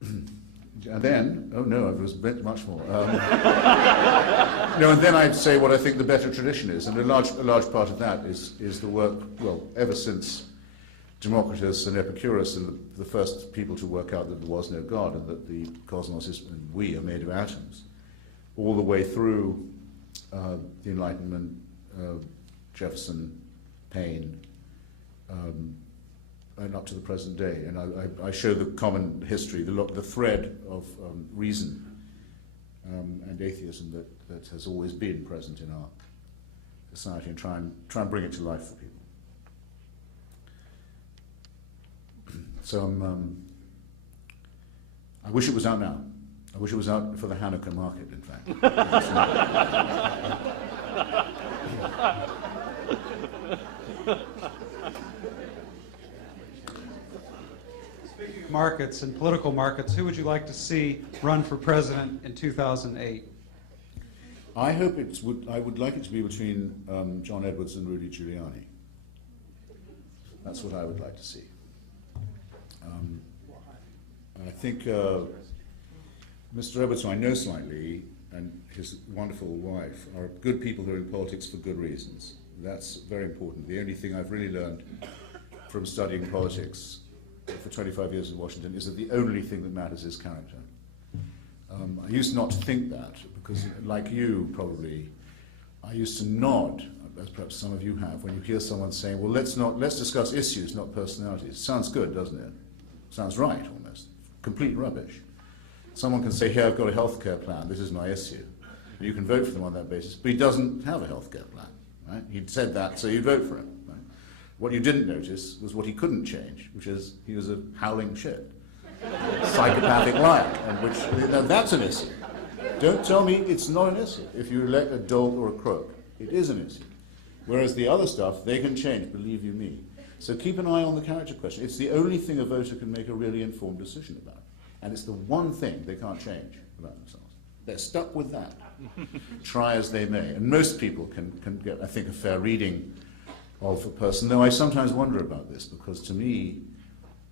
And then, oh no, it was much more. No, and then I'd say what I think the better tradition is, and a large part of that is the work, well, ever since Democritus and Epicurus and the first people to work out that there was no God and that the cosmos is, and we are made of atoms, all the way through the Enlightenment, Jefferson, Paine, and up to the present day. And I show the common history, the thread of reason and atheism that has always been present in our society, and try and bring it to life for people. So I wish it was out now. I wish it was out for the Hanukkah market, in fact. Speaking of markets and political markets, who would you like to see run for president in 2008? I would like it to be between John Edwards and Rudy Giuliani. That's what I would like to see. I think Mr. Edwards, who I know slightly, and his wonderful wife are good people who are in politics for good reasons. That's very important. The only thing I've really learned from studying politics for 25 years in Washington is that the only thing that matters is character. I used not to think that, because like you probably, I used to nod, as perhaps some of you have, when you hear someone saying, well, let's discuss issues, not personalities. Sounds good, doesn't it? Sounds right, almost. Complete rubbish. Someone can say, here, I've got a healthcare plan, this is my issue. You can vote for them on that basis, but he doesn't have a healthcare plan, right? He'd said that, so you'd vote for him, right? What you didn't notice was what he couldn't change, which is he was a howling shit. Psychopathic liar, and now that's an issue. Don't tell me it's not an issue. If you elect a dolt or a crook, it is an issue. Whereas the other stuff, they can change, believe you me. So keep an eye on the character question. It's the only thing a voter can make a really informed decision about. And it's the one thing they can't change about themselves. They're stuck with that, try as they may. And most people can get, I think, a fair reading of a person, though I sometimes wonder about this, because to me,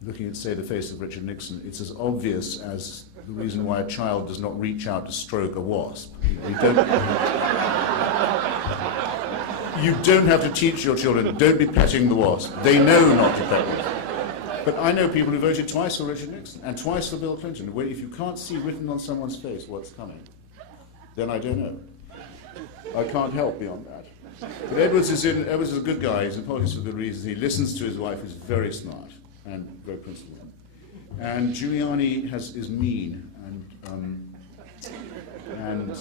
looking at, say, the face of Richard Nixon, it's as obvious as the reason why a child does not reach out to stroke a wasp. You don't have to teach your children, don't be petting the wasp. They know not to pet the wasp. But I know people who voted twice for Richard Nixon and twice for Bill Clinton. Where if you can't see written on someone's face what's coming, then I don't know. I can't help beyond that. But Edwards is a good guy. He's in politics for good reasons. He listens to his wife, who's very smart and very principled. And Giuliani is mean and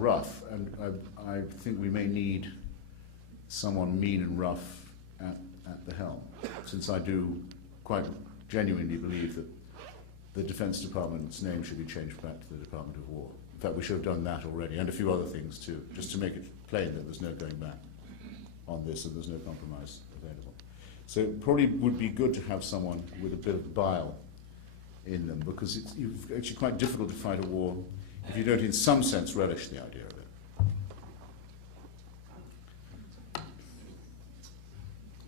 rough. And I think we may need someone mean and rough at the helm, since I do quite genuinely believe that the Defense Department's name should be changed back to the Department of War. In fact, we should have done that already, and a few other things too, just to make it plain that there's no going back on this and there's no compromise available. So it probably would be good to have someone with a bit of bile in them, because it's actually quite difficult to fight a war if you don't in some sense relish the idea of it.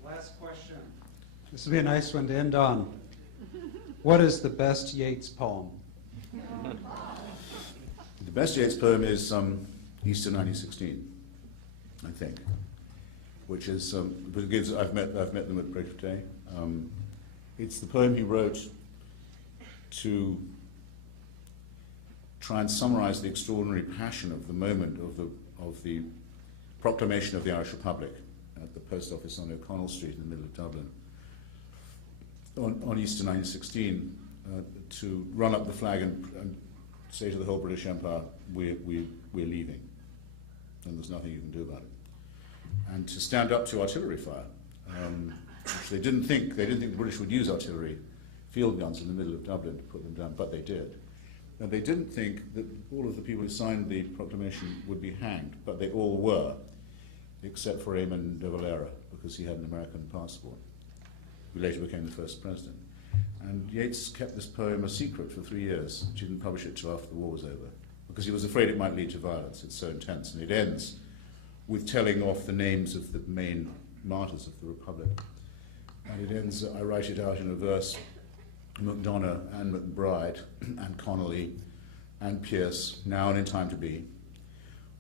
Last question. This will be a nice one to end on. What is the best Yeats poem? The best Yeats poem is Easter 1916, I think, which is, because I've met them at break of day. It's the poem he wrote to try and summarize the extraordinary passion of the moment of the proclamation of the Irish Republic at the post office on O'Connell Street in the middle of Dublin on Easter 1916, to run up the flag and say to the whole British Empire, we're leaving, and there's nothing you can do about it. And to stand up to artillery fire, which they didn't think the British would use artillery, field guns in the middle of Dublin to put them down, but they did. And they didn't think that all of the people who signed the proclamation would be hanged, but they all were, except for Eamon de Valera, because he had an American passport, who later became the first president. And Yeats kept this poem a secret for 3 years. He didn't publish it till after the war was over, because he was afraid it might lead to violence. It's so intense. And it ends with telling off the names of the main martyrs of the Republic. And it ends, I write it out in a verse, MacDonough and McBride and Connolly and Pierce, now and in time to be,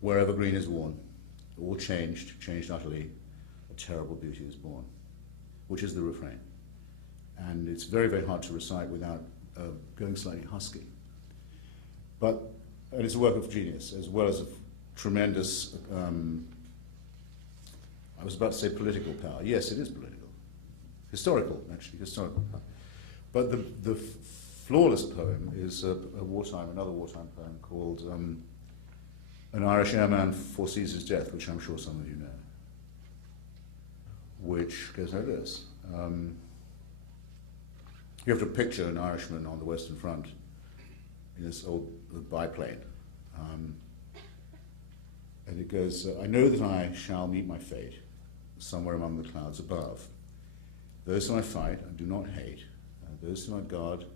wherever green is worn, all changed utterly, a terrible beauty is born, which is the refrain. And it's very, very hard to recite without going slightly husky. And it's a work of genius, as well as a tremendous, I was about to say political power. Yes, it is political. Historical, actually, historical power. But the flawless poem is another wartime poem called An Irish Airman Foresees His Death, which I'm sure some of you know, which goes like this. You have to picture an Irishman on the Western Front in this old biplane. And it goes, I know that I shall meet my fate somewhere among the clouds above. Those whom I fight, I do not hate. Those whom I guard,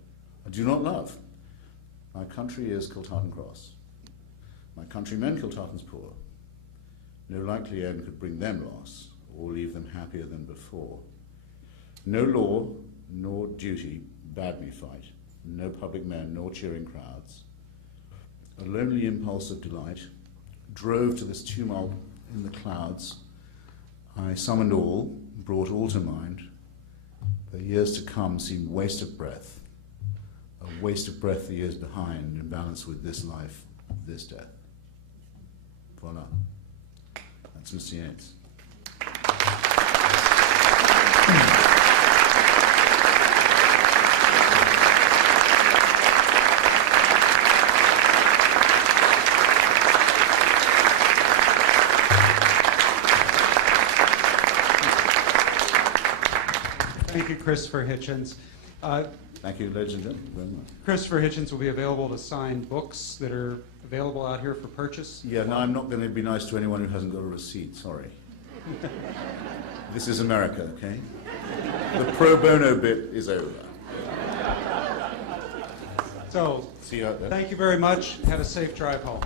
I do not love. My country is Kiltartan Cross. My countrymen Kiltartan's poor. No likely end could bring them loss, or leave them happier than before. No law nor duty bade me fight, no public men nor cheering crowds. A lonely impulse of delight drove to this tumult in the clouds. I summoned all, brought all to mind. The years to come seemed waste of breath, a waste of breath the years behind, in balance with this life, this death. Voila. That's Mr. Yates. Thank you, Christopher Hitchens. Thank you, ladies and gentlemen, very much. Christopher Hitchens will be available to sign books that are available out here for purchase. Yeah, no, I'm not going to be nice to anyone who hasn't got a receipt, sorry. This is America, okay? The pro bono bit is over. So, See you out there. thank you very much. Have a safe drive home.